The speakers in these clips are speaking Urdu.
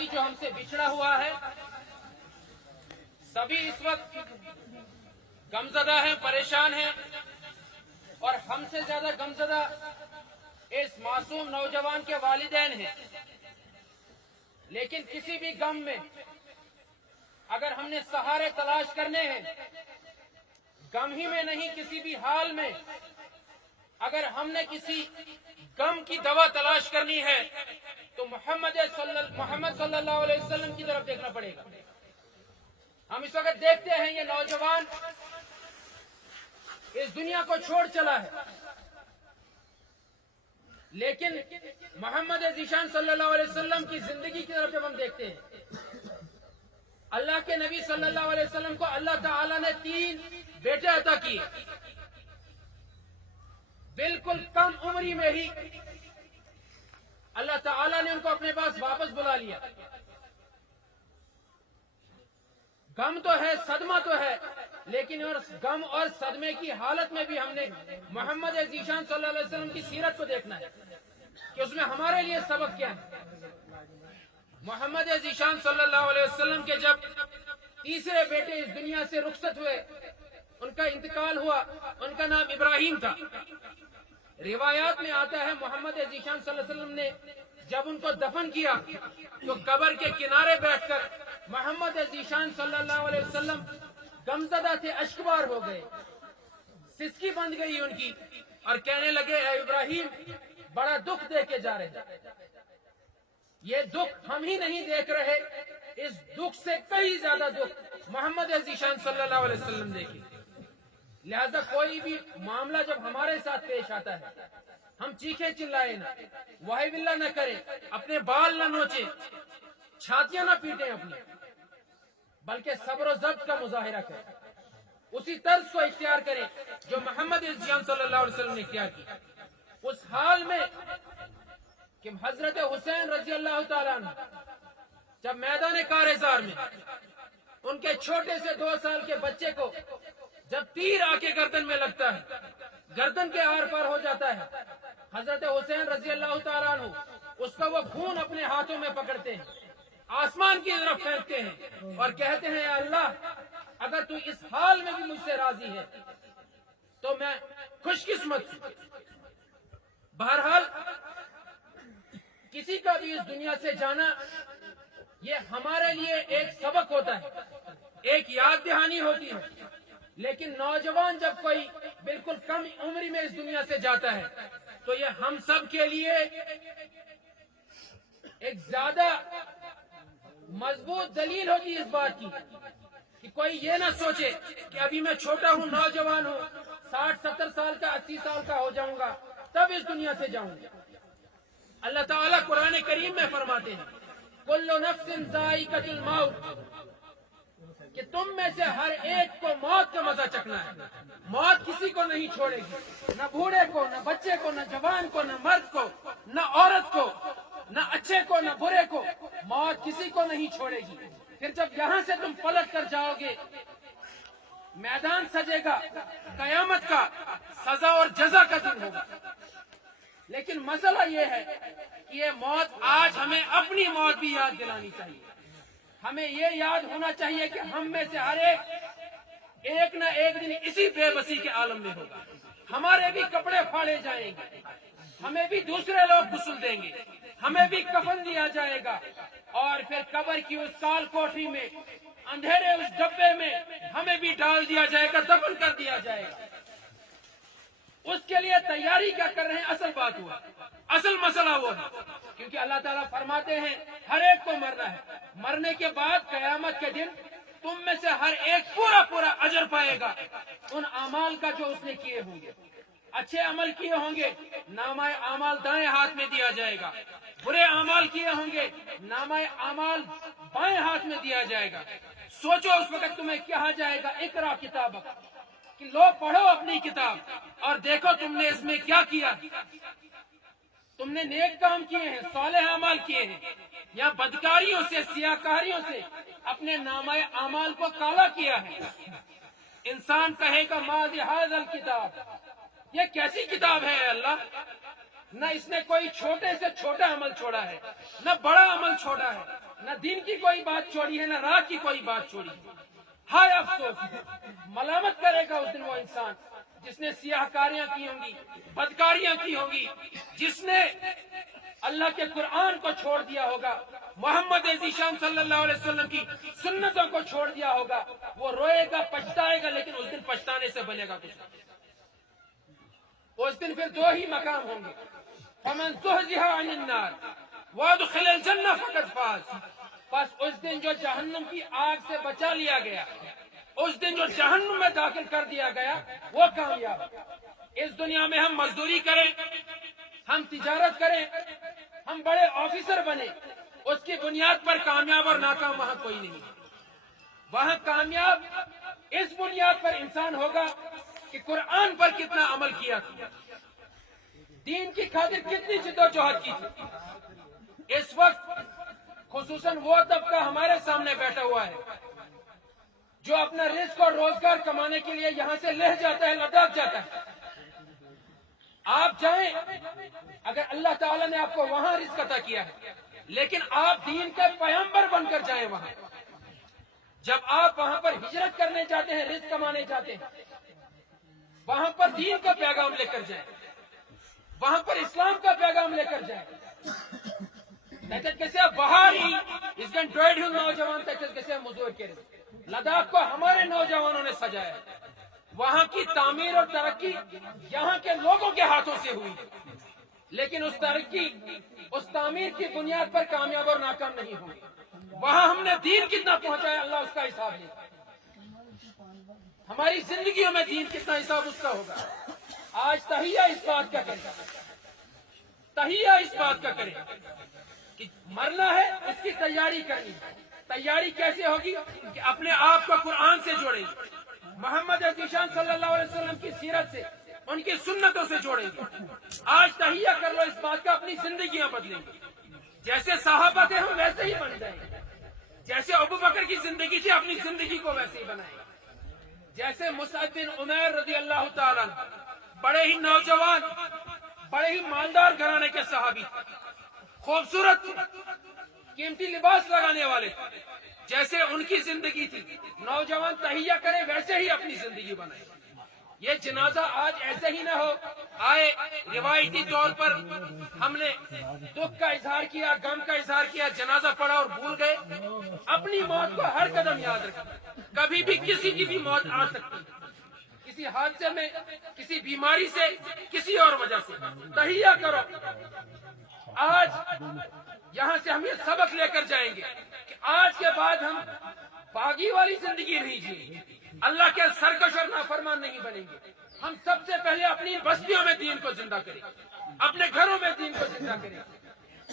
بھائی جو ہم سے بچھڑا ہوا ہے، سبھی اس وقت غمزدہ ہیں، پریشان ہیں، اور ہم سے زیادہ غمزدہ اس معصوم نوجوان کے والدین ہیں۔ لیکن کسی بھی غم میں اگر ہم نے سہارے تلاش کرنے ہیں، غم ہی میں نہیں، کسی بھی حال میں اگر ہم نے کسی غم کی دوا تلاش کرنی ہے تو محمد صلی اللہ علیہ وسلم کی طرف دیکھنا پڑے گا۔ ہم اس وقت دیکھتے ہیں یہ نوجوان اس دنیا کو چھوڑ چلا ہے، لیکن محمد ذیشان صلی اللہ علیہ وسلم کی زندگی کی طرف جب ہم دیکھتے ہیں، اللہ کے نبی صلی اللہ علیہ وسلم کو اللہ تعالیٰ نے 3 بیٹے عطا کیے، بالکل کم عمری میں ہی اللہ تعالیٰ نے ان کو اپنے پاس واپس بلا لیا۔ غم تو ہے، صدمہ تو ہے، لیکن غم اور صدمے کی حالت میں بھی ہم نے محمد ذیشان صلی اللہ علیہ وسلم کی سیرت کو دیکھنا ہے کہ اس میں ہمارے لیے سبق کیا ہے۔ محمد ذیشان صلی اللہ علیہ وسلم کے جب تیسرے بیٹے اس دنیا سے رخصت ہوئے، ان کا انتقال ہوا، ان کا نام ابراہیم تھا۔ روایات میں آتا ہے محمد ذیشان صلی اللہ علیہ وسلم نے جب ان کو دفن کیا تو قبر کے کنارے بیٹھ کر محمد ذیشان صلی اللہ علیہ وسلم غمزدہ تھے، اشکبار ہو گئے، سسکی بند گئی ان کی، اور کہنے لگے اے ابراہیم بڑا دکھ دے کے جا رہے ہیں۔ یہ دکھ ہم ہی نہیں دیکھ رہے، اس دکھ سے کئی زیادہ دکھ محمد ذیشان صلی اللہ علیہ وسلم دیکھے۔ لہذا کوئی بھی معاملہ جب ہمارے ساتھ پیش آتا ہے، ہم چیخیں چلائیں نہ، واہی باللہ نہ کریں، اپنے بال نہ نوچیں، چھاتیاں نہ پیٹیں اپنی، بلکہ صبر و ضبط کا مظاہرہ کریں، اسی طرز کو اختیار کریں جو محمد ذیشان صلی اللہ علیہ وسلم نے اختیار کی۔ اس حال میں کہ حضرت حسین رضی اللہ تعالیٰ عنہ جب میدان کارزار میں ان کے چھوٹے سے 2 سال کے بچے کو جب تیر آ کے گردن میں لگتا ہے، گردن کے آر پار ہو جاتا ہے، حضرت حسین رضی اللہ تعالیٰ عنہ اس کا وہ خون اپنے ہاتھوں میں پکڑتے ہیں، آسمان کی طرف پھینکتے ہیں اور کہتے ہیں اے اللہ اگر تو اس حال میں بھی مجھ سے راضی ہے تو میں خوش قسمت ہوں۔ بہرحال کسی کا بھی اس دنیا سے جانا یہ ہمارے لیے ایک سبق ہوتا ہے، ایک یاد دہانی ہوتی ہے، لیکن نوجوان جب کوئی بالکل کم عمری میں اس دنیا سے جاتا ہے تو یہ ہم سب کے لیے ایک زیادہ مضبوط دلیل ہوتی ہے اس بات کی کہ کوئی یہ نہ سوچے کہ ابھی میں چھوٹا ہوں، نوجوان ہوں، 60-70 سال کا، 80 سال کا ہو جاؤں گا تب اس دنیا سے جاؤں گا۔ اللہ تعالیٰ قرآن کریم میں فرماتے ہیں کل نفس ذائقۃ الموت، کہ تم میں سے ہر ایک کو موت کا مزہ چکھنا ہے۔ موت کسی کو نہیں چھوڑے گی، نہ بوڑھے کو، نہ بچے کو، نہ جوان کو، نہ مرد کو، نہ عورت کو، نہ اچھے کو، نہ برے کو، موت کسی کو نہیں چھوڑے گی۔ پھر جب یہاں سے تم پلٹ کر جاؤ گے، میدان سجے گا، قیامت کا، سزا اور جزا کا دن ہوگا۔ لیکن مسئلہ یہ ہے کہ یہ موت آج ہمیں اپنی موت بھی یاد دلانی چاہیے۔ ہمیں یہ یاد ہونا چاہیے کہ ہم میں سے ہر ایک نہ ایک دن اسی بے بسی کے عالم میں ہوگا۔ ہمارے بھی کپڑے پھاڑے جائیں گے، ہمیں بھی دوسرے لوگ غسل دیں گے، ہمیں بھی کفن دیا جائے گا، اور پھر قبر کی اس کال کوٹھی میں، اندھیرے اس ڈبے میں ہمیں بھی ڈال دیا جائے گا، دفن کر دیا جائے گا۔ اس کے لیے تیاری کیا کر رہے ہیں؟ اصل بات ہوا، اصل مسئلہ وہ ہے، کیونکہ اللہ تعالیٰ فرماتے ہیں ہر ایک کو مرنا ہے، مرنے کے بعد قیامت کے دن تم میں سے ہر ایک پورا پورا اجر پائے گا ان اعمال کا جو اس نے کیے ہوں گے۔ اچھے عمل کیے ہوں گے، نامہ اعمال دائیں ہاتھ میں دیا جائے گا، برے اعمال کیے ہوں گے، نامہ اعمال بائیں ہاتھ میں دیا جائے گا۔ سوچو اس وقت تمہیں کہا جائے گا اقرا کتابک، کہ لو پڑھو اپنی کتاب اور دیکھو تم نے اس میں کیا کیا، تم نے نیک کام کیے ہیں، صالح اعمال کیے ہیں، یا بدکاریوں سے، سیاکاریوں سے اپنے نامہ اعمال کو کالا کیا ہے۔ انسان کہے گا ماذ ھذا الکتاب، یہ کیسی کتاب ہے اے اللہ؟ نہ اس نے کوئی چھوٹے سے چھوٹا عمل چھوڑا ہے، نہ بڑا عمل چھوڑا ہے، نہ دین کی کوئی بات چھوڑی ہے، نہ راہ کی کوئی بات چھوڑی ہے۔ ہائے افسوس، ملامت کرے گا اس دن وہ انسان جس نے سیاہ کاریاں کی ہوں گی، بدکاریاں کی ہوں گی، جس نے اللہ کے قرآن کو چھوڑ دیا ہوگا، محمد ذیشان صلی اللہ علیہ وسلم کی سنتوں کو چھوڑ دیا ہوگا۔ وہ روئے گا، پچھتائے گا، لیکن اس دن پچھتانے سے بنے گا کچھ نہیں۔ اس دن پھر دو ہی مقام ہوں گے، فمن زحزح عن النار وادخل الجنہ فقد فاز۔ بس اس دن جو جہنم کی آگ سے بچا لیا گیا، اس دن جو جہنم میں داخل کر دیا گیا، وہ کامیاب۔ اس دنیا میں ہم مزدوری کریں، ہم تجارت کریں، ہم بڑے آفیسر بنے، اس کی بنیاد پر کامیاب اور ناکام وہاں کوئی نہیں۔ وہاں کامیاب اس بنیاد پر انسان ہوگا کہ قرآن پر کتنا عمل کیا تھا، دین کی خاطر کتنی جدوجہد کی تھی۔ اس وقت خصوصاً وہ طبقہ ہمارے سامنے بیٹھا ہوا ہے جو اپنا رزق اور روزگار کمانے کے لیے یہاں سے لہ جاتا ہے، لداخ جاتا ہے۔ آپ جائیں، اگر اللہ تعالیٰ نے آپ کو وہاں رزق عطا کیا ہے، لیکن آپ دین کے پیغمبر بن کر جائیں وہاں۔ جب آپ وہاں پر ہجرت کرنے جاتے ہیں، رزق کمانے جاتے ہیں، وہاں پر دین کا پیغام لے کر جائیں، وہاں پر اسلام کا پیغام لے کر جائیں۔ بہاری اس گن ڈویڈ ہوں نوجوان کیسے مزور کے لداخ کو ہمارے نوجوانوں نے سجایا ہے۔ وہاں کی تعمیر اور ترقی یہاں کے لوگوں کے ہاتھوں سے ہوئی، لیکن اس ترقی، اس تعمیر کی بنیاد پر کامیاب اور ناکام نہیں ہوئی۔ وہاں ہم نے دین کتنا پہنچایا، اللہ اس کا حساب لے۔ ہماری زندگیوں میں دین کتنا حساب اس کا ہوگا۔ آج تہیہ اس بات کا کرے، تہیہ اس بات کا کرے کہ مرنا ہے، اس کی تیاری کرنی ہے۔ تیاری کیسے ہوگی؟ کہ اپنے آپ کو قرآن سے جوڑیں گے، محمد ذیشان صلی اللہ علیہ وسلم کی سیرت سے، ان کی سنتوں سے جوڑیں گے۔ آج تہیہ کر لو اس بات کا، اپنی زندگیاں بدلیں گے۔ جیسے صحابہ تھے ہم ویسے ہی بن جائیں گے، جیسے ابو بکر کی زندگی تھی اپنی زندگی کو ویسے ہی بنائیں گے۔ جیسے مصعب بن عمیر رضی اللہ تعالیٰ بڑے ہی نوجوان، بڑے ہی مالدار گھرانے کے صحابی، خوبصورت قیمتی لباس لگانے والے، جیسے ان کی زندگی تھی، نوجوان تہیہ کرے ویسے ہی اپنی زندگی بنائے۔ یہ جنازہ آج ایسے ہی نہ ہو، آئے روایتی طور پر ہم نے دکھ کا اظہار کیا، غم کا اظہار کیا، جنازہ پڑھا اور بھول گئے۔ اپنی موت کو ہر قدم یاد رکھیں، کبھی بھی کسی کی بھی موت آ سکتی ہے، کسی حادثے میں، کسی بیماری سے، کسی اور وجہ سے۔ تہیہ کرو۔ آج یہاں سے ہم یہ سبق لے کر جائیں گے کہ آج کے بعد ہم باغی والی زندگی نہیں جئیں گے، اللہ کے سرکش اور نافرمان نہیں بنیں گے۔ ہم سب سے پہلے اپنی بستیوں میں دین کو زندہ کریں، اپنے گھروں میں دین کو زندہ کریں۔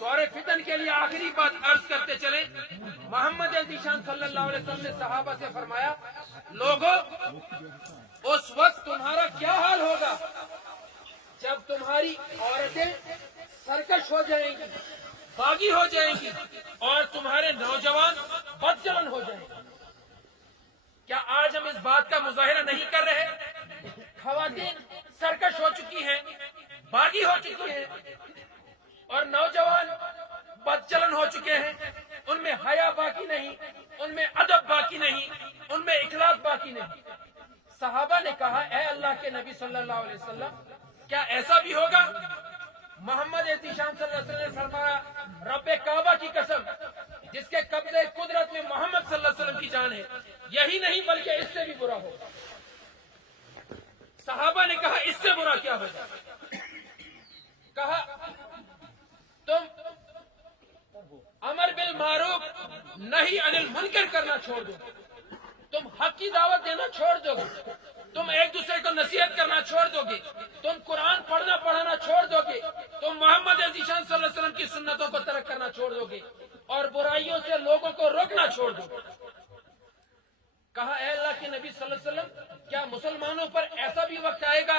دور فتن کے لیے آخری بات عرض کرتے چلیں، محمد ذیشان صلی اللہ علیہ وسلم نے صحابہ سے فرمایا، لوگوں اس وقت تمہارا کیا حال ہوگا جب تمہاری عورتیں سرکش ہو جائیں گی، باغی ہو جائیں گی، اور تمہارے نوجوان بدچلن ہو جائیں گے۔ کیا آج ہم اس بات کا مظاہرہ نہیں کر رہے؟ خواتین سرکش ہو چکی ہیں، باغی ہو چکی ہیں، اور نوجوان بدچلن ہو چکے ہیں۔ ان میں حیا باقی نہیں، ان میں ادب باقی نہیں، ان میں اخلاق باقی نہیں۔ صحابہ نے کہا، اے اللہ کے نبی صلی اللہ علیہ وسلم، کیا ایسا بھی ہوگا؟ محمد ذیشان صلی اللہ علیہ وسلم نے فرمایا، رب کعبہ کی قسم جس کے قبضے قدرت میں محمد صلی اللہ علیہ وسلم کی جان ہے، یہی نہیں بلکہ اس سے بھی برا ہوگا۔ صحابہ نے کہا، اس سے برا کیا ہوگا؟ کہا، تم امر بالمعروف نہی عن المنکر کرنا چھوڑ دو، تم حق کی دعوت دینا چھوڑ دو گے، تم ایک دوسرے کو نصیحت کرنا چھوڑ دو گے، تم قرآن پڑھنا پڑھانا چھوڑ دو گے، تم محمد ذیشان صلی اللہ علیہ وسلم کی سنتوں کو ترک کرنا چھوڑ دو گے، اور برائیوں سے لوگوں کو روکنا چھوڑ دو گے۔ کہا، اے اللہ کے نبی صلی اللہ علیہ وسلم، کیا مسلمانوں پر ایسا بھی وقت آئے گا؟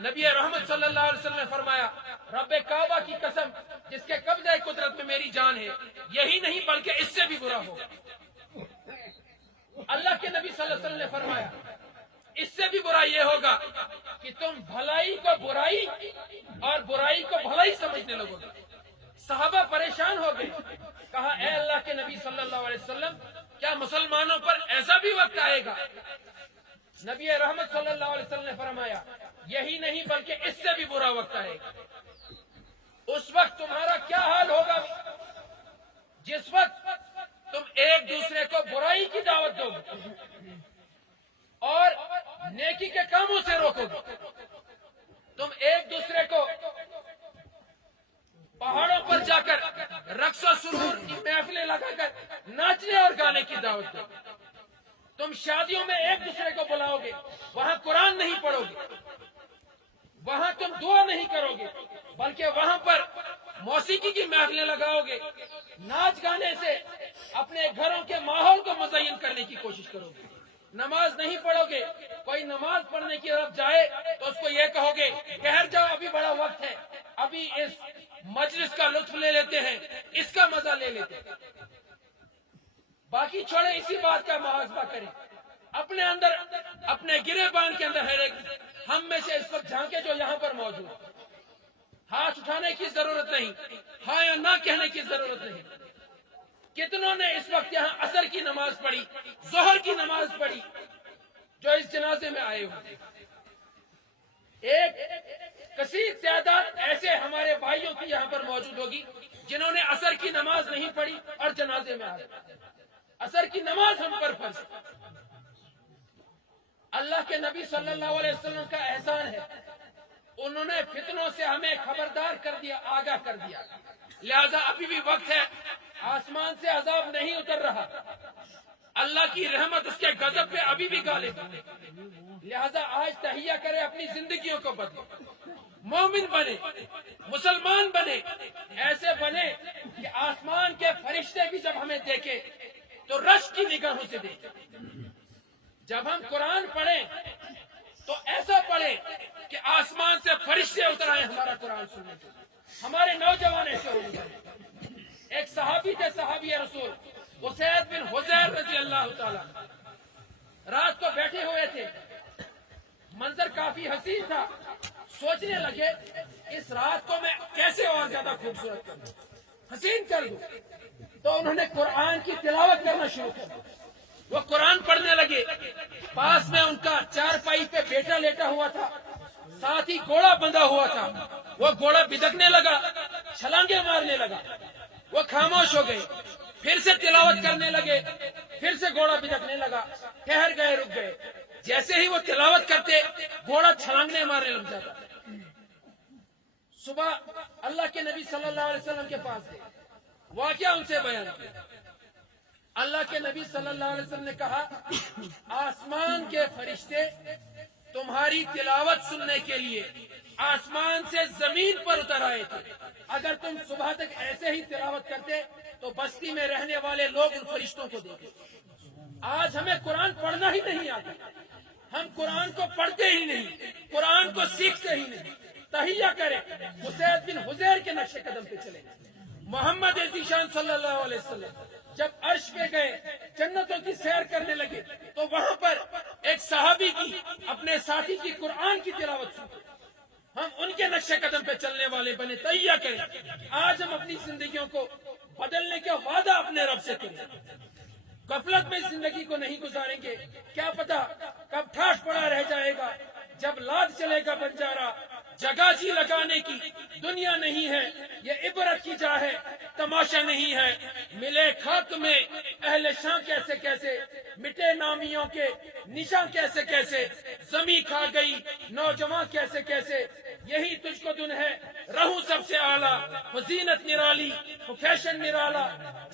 نبی رحمت صلی اللہ علیہ وسلم نے فرمایا، رب کعبہ کی قسم جس کے قبضہ قدرت میں میری جان ہے، یہی نہیں بلکہ اس سے بھی برا ہوگا۔ اللہ کے نبی صلی اللہ علیہ وسلم نے فرمایا، اس سے بھی برا یہ ہوگا کہ تم بھلائی کو برائی اور برائی کو بھلائی سمجھنے لگو گے۔ صحابہ پریشان ہو گئے، کہا اے اللہ کے نبی صلی اللہ علیہ وسلم کیا مسلمانوں پر ایسا بھی وقت آئے گا؟ نبی رحمت صلی اللہ علیہ وسلم نے فرمایا یہی نہیں بلکہ اس سے بھی برا وقت آئے گا۔ اس وقت تمہارا کیا حال ہوگا جس وقت تم ایک دوسرے کو برائی کی دعوت دو گے اور نیکی کے کاموں سے روکو گے۔ تم ایک دوسرے کو پہاڑوں پر جا کر رقص و سرور کی محفلیں لگا کر ناچنے اور گانے کی دعوت دو۔ تم شادیوں میں ایک دوسرے کو بلاؤ گے، وہاں قرآن نہیں پڑھو گے، وہاں تم دعا نہیں کرو گے، بلکہ وہاں پر موسیقی کی محفلیں لگاؤ گے، ناچ گانے سے اپنے گھروں کے ماحول کو مزین کرنے کی کوشش کرو گے۔ نماز نہیں پڑھو گے، کوئی نماز پڑھنے کی طرف جائے تو اس کو یہ کہو گے ٹھہر جاؤ ابھی بڑا وقت ہے، ابھی اس مجلس کا لطف لے لیتے ہیں، اس کا مزہ لے لیتے ہیں۔ باقی چھوڑے اسی بات کا محاسبہ کریں اپنے اندر، اپنے گریبان کے اندر ہر ایک ہم میں سے اس وقت جھانکے جو یہاں پر موجود ہے۔ ہاتھ اٹھانے کی ضرورت نہیں، ہاں یا نہ کہنے کی ضرورت نہیں۔ کتنوں نے اس وقت یہاں عصر کی نماز پڑھی، ظہر کی نماز پڑھی جو اس جنازے میں آئے ہوئے؟ ایک کثیر تعداد ایسے ہمارے بھائیوں کی یہاں پر موجود ہوگی جنہوں نے عصر کی نماز نہیں پڑھی اور جنازے میں آئے۔ عصر کی نماز ہم پر فرض۔ اللہ کے نبی صلی اللہ علیہ وسلم کا احسان ہے، انہوں نے فتنوں سے ہمیں خبردار کر دیا، آگاہ کر دیا، لہذا ابھی بھی وقت ہے، آسمان سے عذاب نہیں اتر رہا، اللہ کی رحمت اس کے غضب پہ ابھی بھی غالب ہے، لہذا آج تہیہ کرے، اپنی زندگیوں کو بدلے، مومن بنے، مسلمان بنے، ایسے بنے کہ آسمان کے فرشتے بھی جب ہمیں دیکھیں تو رشک کی نگاہوں سے دیکھیں۔ جب ہم قرآن پڑھیں تو ایسا پڑھیں کہ آسمان سے فرشتے اتر آئے ہمارا قرآن سننے کے، ہمارے نوجوان ایسے ہو جائیں۔ ایک صحابی تھے، صحابی رسول اسید بن حضیر رضی اللہ تعالیٰ، رات کو بیٹھے ہوئے تھے، منظر کافی حسین تھا، سوچنے لگے اس رات کو میں کیسے اور زیادہ خوبصورت کروں، حسین کر دوں، تو انہوں نے قرآن کی تلاوت کرنا شروع کر دیا۔ وہ قرآن پڑھنے لگے، پاس میں ان کا چارپائی پہ بیٹا لیٹا ہوا تھا، ساتھ ہی گھوڑا بندھا ہوا تھا، وہ گھوڑا بدکنے لگا، چھلانگے مارنے لگا، وہ خاموش ہو گئے، پھر سے تلاوت کرنے لگے، پھر سے گھوڑا بدکنے لگا، ٹھہر گئے، رک گئے، جیسے ہی وہ تلاوت کرتے گھوڑا چھلانگنے مارنے لگ جاتا۔ صبح اللہ کے نبی صلی اللہ علیہ وسلم کے پاس گئے، واقعہ ان سے بیان کیا۔ اللہ کے نبی صلی اللہ علیہ وسلم نے کہا آسمان کے فرشتے تمہاری تلاوت سننے کے لیے آسمان سے زمین پر اتر آئے تھے، اگر تم صبح تک ایسے ہی تلاوت کرتے تو بستی میں رہنے والے لوگ ان فرشتوں کو دیکھتے۔ آج ہمیں قرآن پڑھنا ہی نہیں آتا، ہم قرآن کو پڑھتے ہی نہیں، قرآن کو سیکھتے ہی نہیں۔ تہیہ کریں، اسید بن حضیر کے نقش قدم پہ چلیں۔ محمد ذیشان صلی اللہ علیہ وسلم جب عرش پہ گئے، جنتوں کی سیر کرنے لگے تو وہاں پر ایک صحابی کی، اپنے ساتھی کی قرآن کی تلاوت سنتے۔ ہم ان کے نقش قدم پہ چلنے والے بنے، تہیہ کریں۔ آج ہم اپنی زندگیوں کو بدلنے کا وعدہ اپنے رب سے کریں۔ غفلت میں زندگی کو نہیں گزاریں گے، کیا پتا کب ٹھاٹھ پڑا رہ جائے گا، جب لاد چلے گا بنجارا۔ جگہ جی لگانے کی دنیا نہیں ہے، یہ عبرت کی جا ہے، تماشا نہیں ہے۔ ملے خاک میں اہل شاں کیسے کیسے، مٹے نامیوں کے نشان کیسے کیسے، زمیں کھا گئی نوجوان کیسے کیسے۔ یہی تجھ کو دن ہے رہوں سب سے اعلیٰ، وہ زینت نرالی، وہ فیشن نرالا،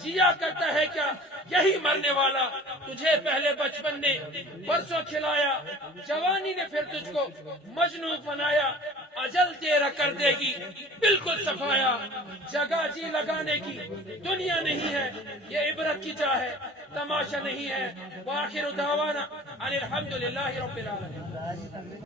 جیا کرتا ہے کیا یہی مرنے والا۔ تجھے پہلے بچپن نے برسوں کھلایا، جوانی نے پھر تجھ کو مجنون بنایا۔ اجل تیرا کر دے گی بالکل صفایا، جگہ جی لگانے کی دنیا نہیں ہے، یہ عبرت کی جا ہے، تماشا نہیں ہے۔ وآخر دعوانا ان الحمدللہ رب العالمین۔